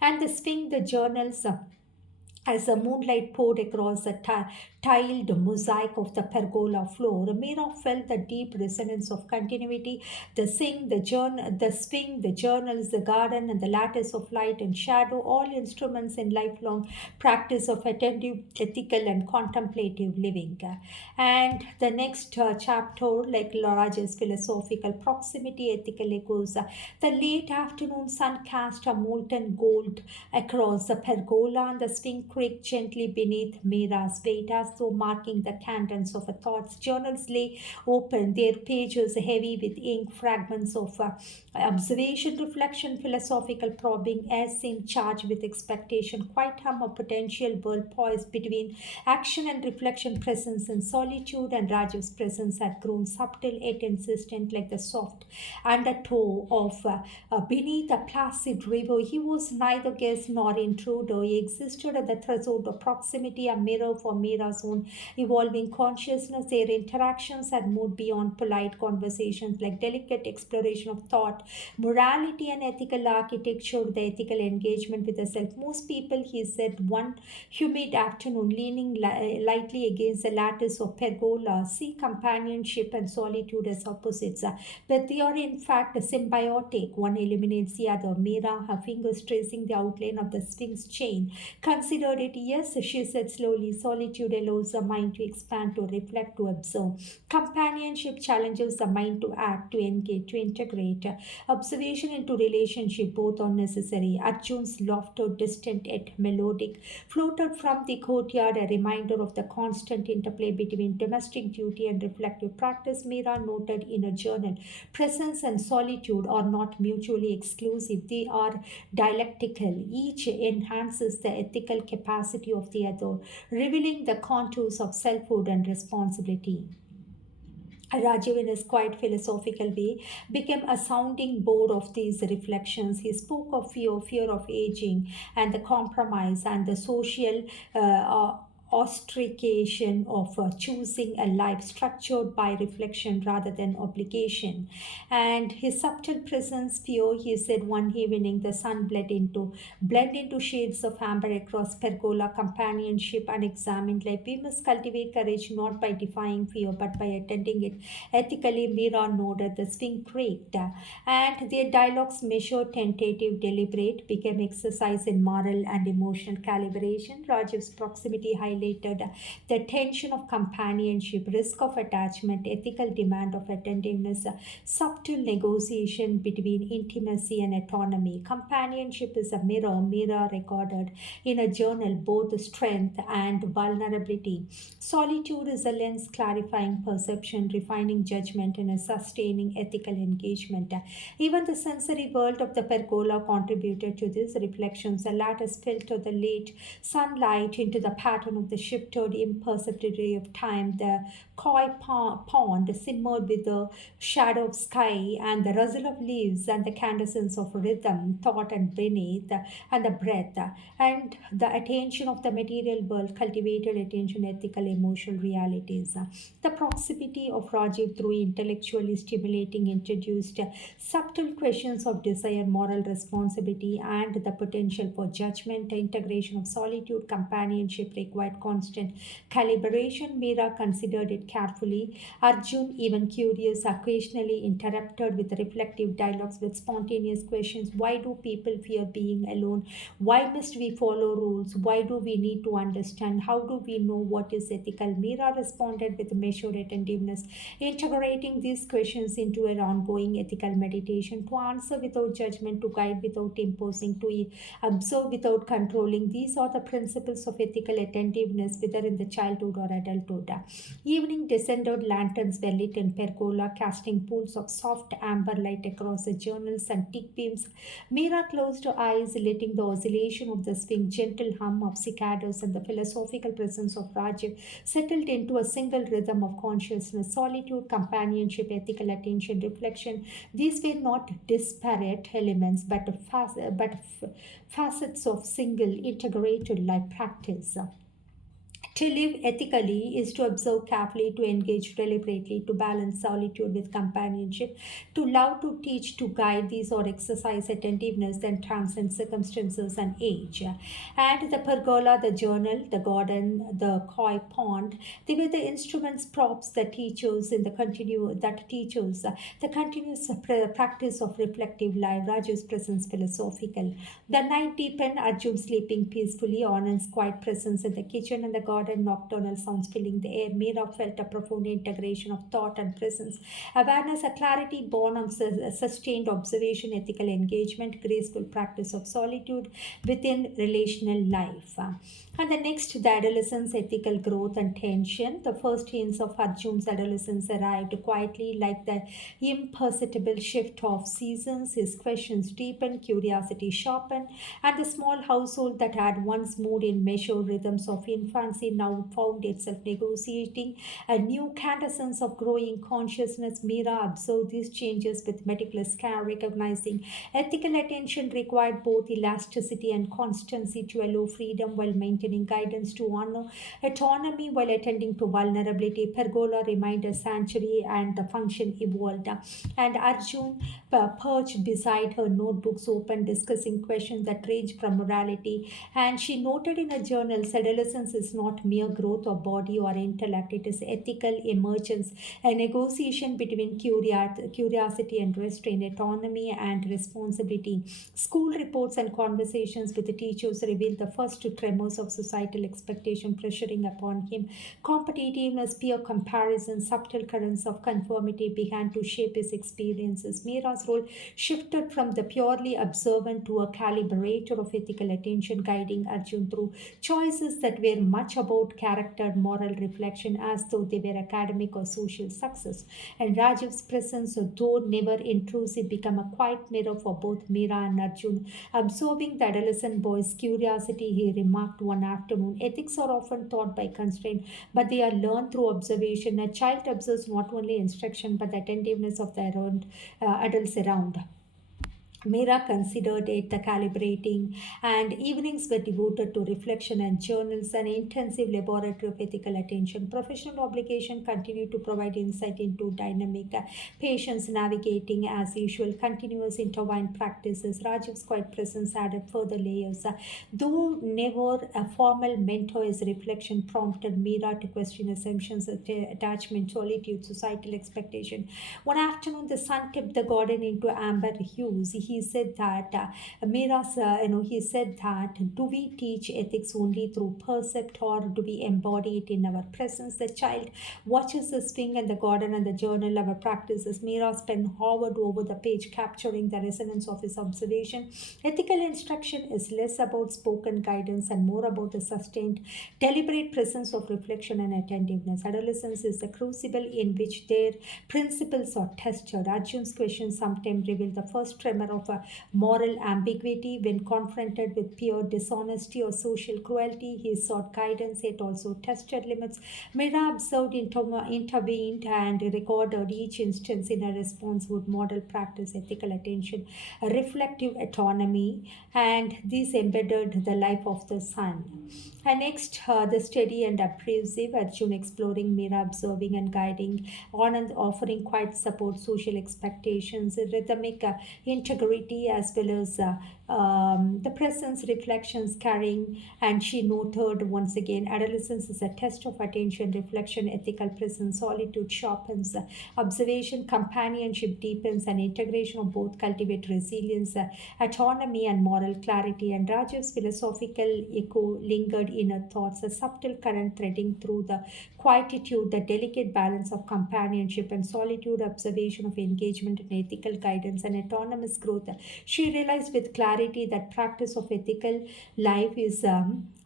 And the swing, the journals, as the moonlight poured across the tiled mosaic of the pergola floor, Mira felt the deep resonance of continuity. The swing, the journals, the garden, and the lattice of light and shadow, all instruments in lifelong practice of attentive, ethical, and contemplative living. And the next chapter, like Larage's philosophical proximity, ethical echoes. The late afternoon sun cast a molten gold across the pergola, and the swing creaked gently beneath Mira's weight, as though marking the cadence of her thoughts. Journals lay open, their pages heavy with ink, fragments of observation, reflection, philosophical probing, as seemed charged with expectation. Quite hum of potential world poised between action and reflection, presence and solitude, and Rajiv's presence had grown subtle yet insistent, like the soft undertow of beneath a placid river. He was neither guest nor intruder. He existed at the threshold of proximity, a mirror for Mira's own evolving consciousness. Their interactions had moved beyond polite conversations, like delicate exploration of thought, morality, and ethical architecture, the ethical engagement with the self. Most people, he said, one humid afternoon, leaning lightly against the lattice of pergola, see companionship and solitude as opposites, but they are in fact symbiotic. One eliminates the other. Mira, her fingers tracing the outline of the Sphinx chain, considered it. Yes, she said slowly, solitude allows the mind to expand, to reflect, to observe. Companionship challenges the mind to act, to engage, to integrate. Observation into relationship, both are necessary. Arjun's laughter, distant yet melodic, floated from the courtyard, a reminder of the constant interplay between domestic duty and reflective practice. Mira noted in a journal, presence and solitude are not mutually exclusive, they are dialectical. Each enhances the ethical capacity of the other, revealing the contours of selfhood and responsibility. Rajiv, in his quite philosophical way, became a sounding board of these reflections. He spoke of fear, fear of aging, and the compromise, and the social ostracism of choosing a life structured by reflection rather than obligation. And his subtle presence, fear, he said one evening, the sun blend into shades of amber across pergola, companionship, unexamined life. We must cultivate courage not by defying fear, but by attending it ethically. Mira nodded, the swing creaked, and their dialogues, measured, tentative, deliberate, became exercise in moral and emotional calibration. Rajiv's proximity highlighted the tension of companionship, risk of attachment, ethical demand of attentiveness, subtle negotiation between intimacy and autonomy. Companionship is a mirror. Mira recorded in a journal both strength and vulnerability. Solitude is a lens, clarifying perception, refining judgment, and a sustaining ethical engagement. Even the sensory world of the pergola contributed to these reflections. The lattice filtered the late sunlight into the pattern of the shifted imperceptibly of time. The pond simmered with the shadow of sky and the rustle of leaves and the cadence of rhythm, thought and beneath, and the breath, and the attention of the material world cultivated attention, ethical, emotional realities. The proximity of Rajiv through intellectually stimulating introduced subtle questions of desire, moral responsibility, and the potential for judgment. The integration of solitude, companionship required constant calibration. Meera considered it carefully. Arjun, even curious, occasionally interrupted with reflective dialogues with spontaneous questions. Why do people fear being alone? Why must we follow rules? Why do we need to understand? How do we know what is ethical? Meera responded with measured attentiveness, integrating these questions into an ongoing ethical meditation to answer without judgment, to guide without imposing, to observe without controlling. These are the principles of ethical attentiveness, whether in the childhood or adulthood. Evening descended, lanterns were lit in pergola, casting pools of soft amber light across the journals and teak beams. Meera closed her eyes, letting the oscillation of the swing, gentle hum of cicadas, and the philosophical presence of Rajiv settled into a single rhythm of consciousness, solitude, companionship, ethical attention, reflection. These were not disparate elements, but facets of single integrated life practice. To live ethically is to observe carefully, to engage deliberately, to balance solitude with companionship, to love, to teach, to guide. These or exercise attentiveness that transcend circumstances and age. And the pergola, the journal, the garden, the koi pond, they were the instruments, props, the teachers in the continuous practice of reflective life. Raju's presence philosophical. The night deepened, Arjun sleeping peacefully, Anand's quiet presence in the kitchen and the garden, nocturnal sounds filling the air. Meera felt a profound integration of thought and presence, awareness, a clarity born on sustained observation, ethical engagement, graceful practice of solitude within relational life. And the next, the adolescence, ethical growth and tension. The first hints of Arjun's adolescence arrived quietly, like the imperceptible shift of seasons. His questions deepened, curiosity sharpened, and the small household that had once moved in measured rhythms of infancy now found itself negotiating a new cadence of growing consciousness. Meera observed these changes with meticulous care, recognizing ethical attention required both elasticity and constancy to allow freedom while maintaining guidance, to honor autonomy while attending to vulnerability. Pergola remained a sanctuary and the function evolved. And Arjun perched beside her, notebooks open, discussing questions that range from morality. And she noted in her journal, adolescence is not mere growth of body or intellect, it is ethical emergence, a negotiation between curiosity and restraint, autonomy and responsibility. School reports and conversations with the teachers revealed the first tremors of societal expectation pressuring upon him. Competitiveness, peer comparison, subtle currents of conformity began to shape his experiences. Meera's role shifted from the purely observant to a calibrator of ethical attention, guiding Arjun through choices that were much about character, moral reflection, as though they were academic or social success. And Rajiv's presence, though never intrusive, became a quiet mirror for both Meera and Arjun. Absorbing the adolescent boy's curiosity, he remarked one afternoon, ethics are often taught by constraint, but they are learned through observation. A child observes not only instruction but the attentiveness of the adults around. Meera considered it the calibrating, and evenings were devoted to reflection and journals, an intensive laboratory of ethical attention. Professional obligation continued to provide insight into dynamic patience navigating as usual, continuous intertwined practices. Rajiv's quiet presence added further layers. Though never a formal mentor, his reflection prompted Meera to question assumptions, attachment, solitude, societal expectation. One afternoon, the sun tipped the garden into amber hues. He said that he said that, do we teach ethics only through percept, or do we embody it in our presence? The child watches the swing and the garden and the journal, our practices. Meera's pen hovered over the page, capturing the resonance of his observation. Ethical instruction is less about spoken guidance and more about the sustained, deliberate presence of reflection and attentiveness. Adolescence is the crucible in which their principles are tested. Arjun's questions sometimes reveal the first tremor of of moral ambiguity. When confronted with pure dishonesty or social cruelty, he sought guidance yet also tested limits. Mira observed, intervened, and recorded each instance. In a response, would model practice ethical attention, reflective autonomy, and these embedded the life of the son. And next, the steady and appraisive Arjun exploring Mira, observing and guiding, Anand offering quiet support, social expectations, rhythmic integrity, as well as the presence, reflections, carrying. And she noted once again, adolescence is a test of attention, reflection, ethical presence, solitude sharpens, observation, companionship deepens, and integration of both cultivate resilience, autonomy, and moral clarity. And Rajiv's philosophical echo lingered in her thoughts, a subtle current threading through the quietude, the delicate balance of companionship and solitude, observation of engagement and ethical guidance, and autonomous growth. She realized with clarity that practice of ethical life is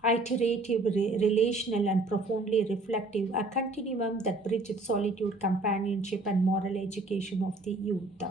iterative, relational, and profoundly reflective, a continuum that bridges solitude, companionship, and moral education of the youth.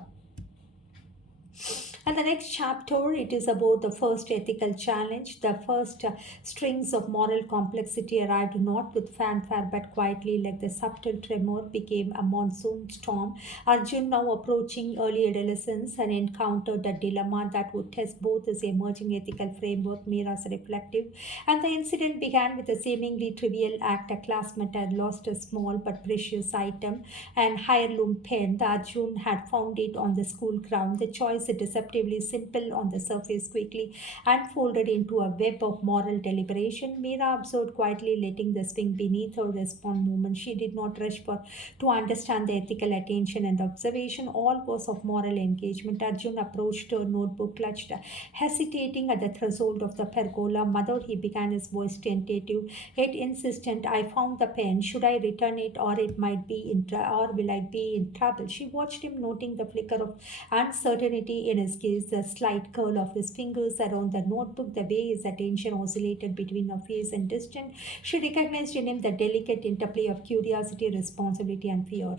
And the next chapter, it is about the first ethical challenge. The first strings of moral complexity arrived not with fanfare but quietly, like the subtle tremor, became a monsoon storm. Arjun, now approaching early adolescence, and encountered a dilemma that would test both his emerging ethical framework, Mira's reflective. And the incident began with a seemingly trivial act. A classmate had lost a small but precious item, an heirloom pen. The Arjun had found it on the school ground. The choice, deceptively simple on the surface, quickly unfolded into a web of moral deliberation. Meera observed quietly, letting the swing beneath her respond moment. She did not rush for to understand the ethical attention and observation. All was of moral engagement. Arjun approached her, notebook clutched, hesitating at the threshold of the pergola. Mother, he began, his voice tentative yet insistent. I found the pen. Should I return it, or it might be or will I be in trouble? She watched him, noting the flicker of uncertainty in his gaze, the slight curl of his fingers around the notebook, the way his attention oscillated between her face and distance. She recognized in him the delicate interplay of curiosity, responsibility, and fear.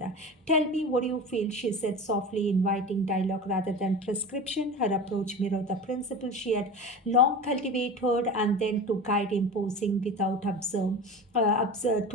Tell me what you feel, she said softly, inviting dialogue rather than prescription. Her approach mirrored the principle she had long cultivated, and then to guide, imposing without to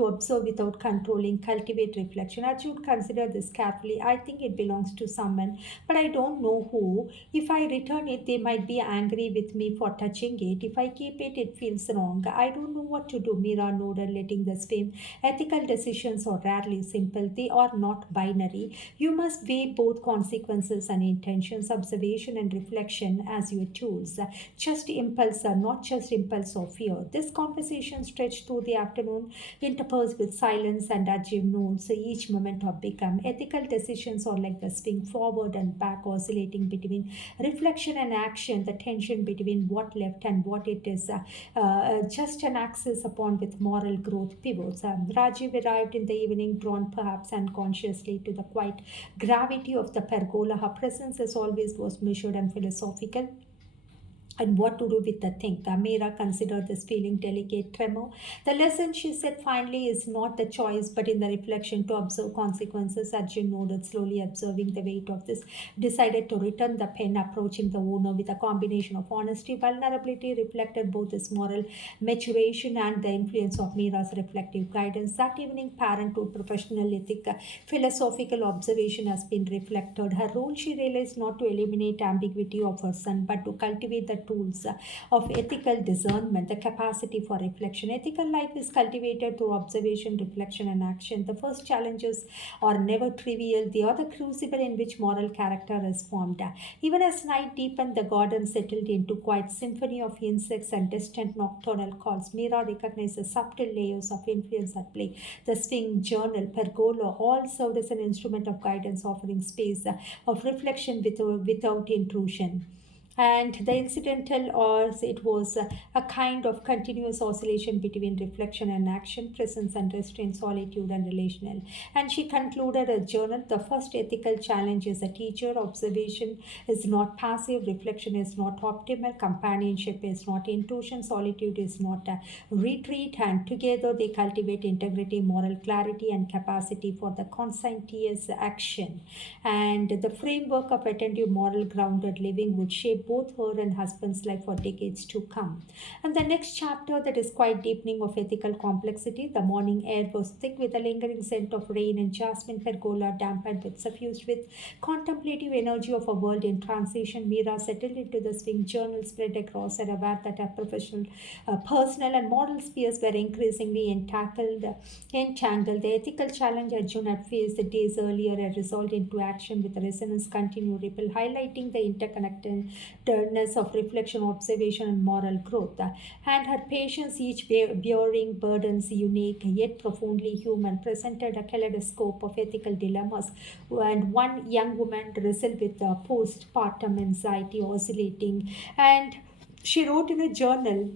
observe without controlling, cultivate reflection. Arjun considered this carefully. I think it belongs to someone, but I don't know who. If I return it, they might be angry with me for touching it. If I keep it, it feels wrong. I don't know what to do. Mira nodded, letting the swim. Ethical decisions are rarely simple. They are not binary. You must weigh both consequences and intentions, observation and reflection as your tools. Just impulse, not just impulse or fear. This conversation stretched through the afternoon, interspersed with silence and adjective notes. Each moment of become. Ethical decisions are like the swing forward and back, oscillating between reflection and action, the tension between what left and what it is, just an axis upon with moral growth pivots. Rajiv arrived in the evening, drawn perhaps unconsciously to the quiet gravity of the pergola. Her presence, as always, was measured and philosophical. And what to do with the thing. Amira considered this feeling delicate tremor. The lesson, she said finally, is not the choice but in the reflection to observe consequences. Arjun nodded, slowly observing the weight of this. Decided to return the pen, approaching the owner with a combination of honesty, vulnerability, reflected both his moral maturation and the influence of Mira's reflective guidance. That evening, parenthood, professional ethic, philosophical observation has been reflected. Her role, she realized, not to eliminate ambiguity of her son, but to cultivate the tools of ethical discernment, the capacity for reflection. Ethical life is cultivated through observation, reflection, and action. The first challenges are never trivial, they are the crucible in which moral character is formed. Even as night deepened, the garden settled into quiet symphony of insects and distant nocturnal calls. Mira recognized the subtle layers of influence at play. The swing, journal, pergola, all served as an instrument of guidance, offering space of reflection without intrusion. And the incidental, or it was a kind of continuous oscillation between reflection and action, presence and restraint, solitude and relational. And she concluded a journal: the first ethical challenge is a teacher. Observation is not passive, reflection is not optimal, companionship is not intuition, solitude is not a retreat, and together they cultivate integrity, moral clarity, and capacity for the conscientious action. And the framework of attentive, moral, grounded living would shape both her and husband's life for decades to come. And the next chapter, that is quite deepening of ethical complexity. The morning air was thick with a lingering scent of rain and jasmine, pergola dampened with suffused with contemplative energy of a world in transition. Mira settled into the swing, journal spread across her, aware that her professional, personal, and moral spheres were increasingly entangled. The ethical challenge Arjun had faced the days earlier had resolved into action with resonance continued ripple, highlighting the interconnectedness of reflection, observation, and moral growth. And her patience, each bearing burdens unique yet profoundly human, presented a kaleidoscope of ethical dilemmas. And one young woman wrestled with postpartum anxiety oscillating, and she wrote in a journal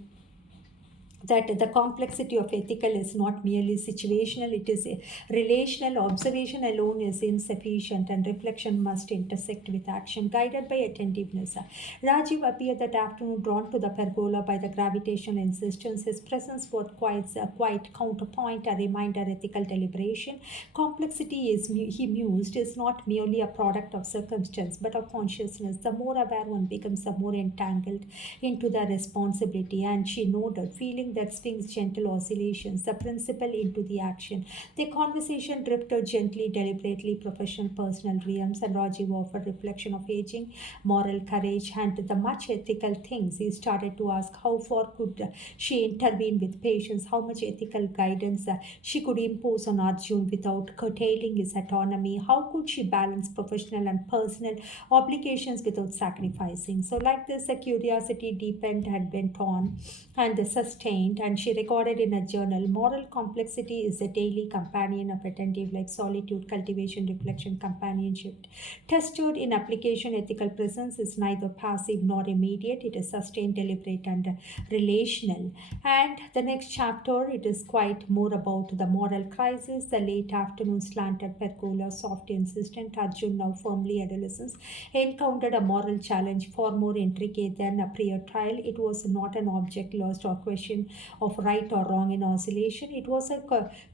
that the complexity of ethical is not merely situational, it is a relational. Observation alone is insufficient, and reflection must intersect with action guided by attentiveness. Rajiv appeared that afternoon, drawn to the pergola by the gravitational insistence. His presence was quite counterpoint, a reminder ethical deliberation. Complexity is, he mused, is not merely a product of circumstance but of consciousness. The more aware one becomes, the more entangled into the responsibility. And she noted, feeling that swings gentle oscillations, the principle into the action. The conversation drifted gently, deliberately, professional, personal realms, and Rajiv offered reflection of aging, moral courage, and the much ethical things. He started to ask how far could she intervene with patience, how much ethical guidance she could impose on Arjun without curtailing his autonomy, how could she balance professional and personal obligations without sacrificing. So, like this, the curiosity deepened and went on and sustained, and she recorded in a journal: moral complexity is the daily companion of attentive life, solitude, cultivation, reflection, companionship. Tested in application, ethical presence is neither passive nor immediate, it is sustained, deliberate, and relational. And the next chapter, it is quite more about the moral crisis. The late afternoon slanted pergola, soft, insistent Arjun, now firmly adolescence, encountered a moral challenge far more intricate than a prior trial. It was not an object lost or question of right or wrong in oscillation. It was a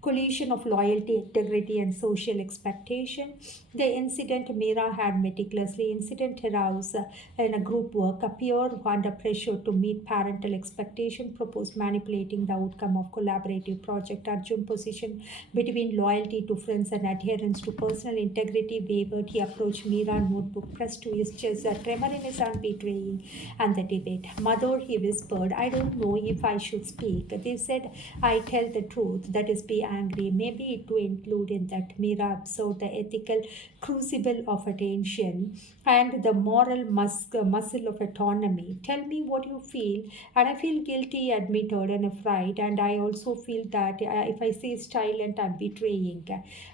collision of loyalty, integrity, and social expectation. The incident Mira had meticulously incident aroused in a group work, appear under pressure to meet parental expectation, proposed manipulating the outcome of collaborative project. Arjun position between loyalty to friends and adherence to personal integrity wavered. He approached Mira, notebook pressed to his chest, a tremor in his arm betraying and the debate. Mother, he whispered, I don't know if I should speak. They said I tell the truth, that is be angry. Maybe it to include in that. Mira observed the ethical crucible of attention and the moral muscle of autonomy. Tell me what you feel. And I feel guilty, admitted, and afraid. And I also feel that if I stay silent, I'm betraying.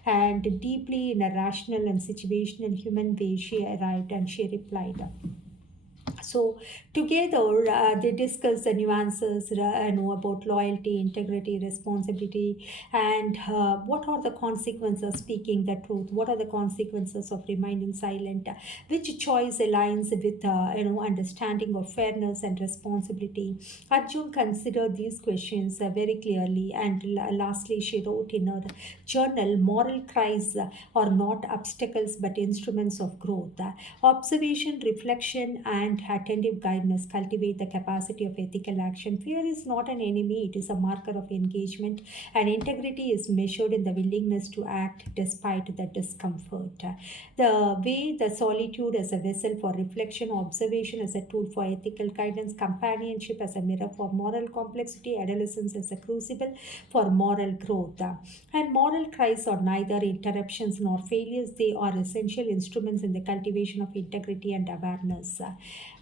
And deeply in a rational and situational human way, she arrived and she replied. So together they discuss the nuances, about loyalty, integrity, responsibility, and what are the consequences of speaking the truth. What are the consequences of remaining silent? Which choice aligns with understanding of fairness and responsibility? Arjun considered these questions very clearly, and lastly, she wrote in her journal: moral cries are not obstacles but instruments of growth. Observation, reflection, and attentive guidance cultivate the capacity of ethical action. Fear is not an enemy, it is a marker of engagement, and integrity is measured in the willingness to act despite the discomfort. The way the solitude as a vessel for reflection, observation as a tool for ethical guidance, companionship as a mirror for moral complexity, adolescence as a crucible for moral growth. And moral cries are neither interruptions nor failures, they are essential instruments in the cultivation of integrity and awareness.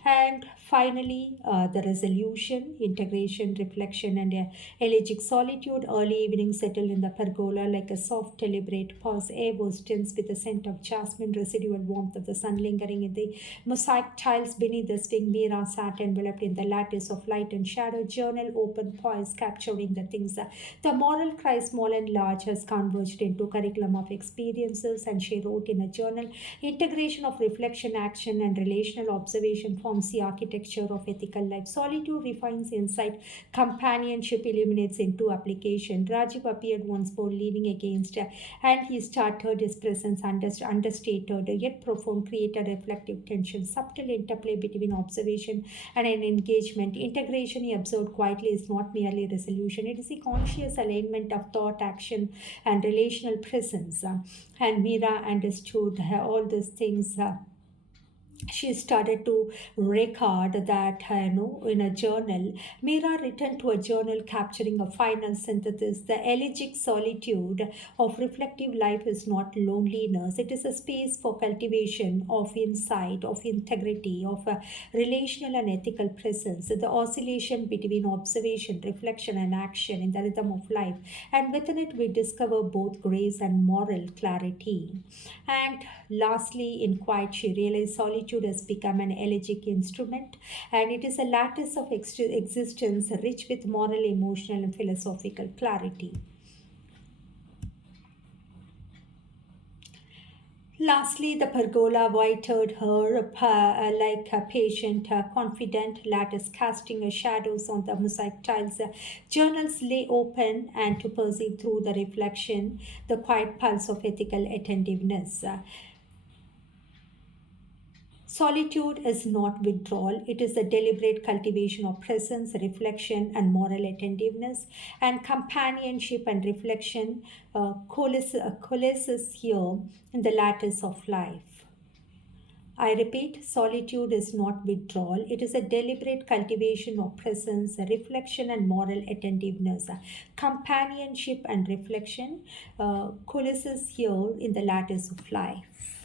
And finally, the resolution, integration, reflection, and elegic solitude. Early evening settle in the pergola like a soft, deliberate pause. Air was tense with the scent of jasmine, residual warmth of the sun lingering in the mosaic tiles beneath the swing. Mira sat enveloped in the lattice of light and shadow, journal open, poised, capturing the things. The moral cry, small and large, has converged into curriculum of experiences, and she wrote in a journal, integration of reflection, action, and relational observation forms the architecture of ethical life. Solitude refines insight, companionship illuminates into application. Rajiv appeared once more leaning against, and he started his presence understated, yet profound, create a reflective tension, subtle interplay between observation and an engagement. Integration, he observed quietly, is not merely resolution, it is a conscious alignment of thought, action, and relational presence. And Mira understood all these things. She started to record that in a journal. Mira written to a journal capturing a final synthesis. The elegic solitude of reflective life is not loneliness, it is a space for cultivation of insight, of integrity, of a relational and ethical presence, the oscillation between observation, reflection, and action in the rhythm of life, and within it we discover both grace and moral clarity. And lastly, in quiet, she realized solitude has become an elegic instrument, and it is a lattice of existence rich with moral, emotional, and philosophical clarity. Lastly, the pergola awaited her like a patient, confident, lattice casting her shadows on the mosaic tiles. Journals lay open and to perceive through the reflection the quiet pulse of ethical attentiveness. Solitude is not withdrawal, it is a deliberate cultivation of presence, reflection, and moral attentiveness, and companionship and reflection coalesces here in the lattice of life. I repeat, solitude is not withdrawal, it is a deliberate cultivation of presence, reflection, and moral attentiveness. Companionship and reflection coalesces here in the lattice of life.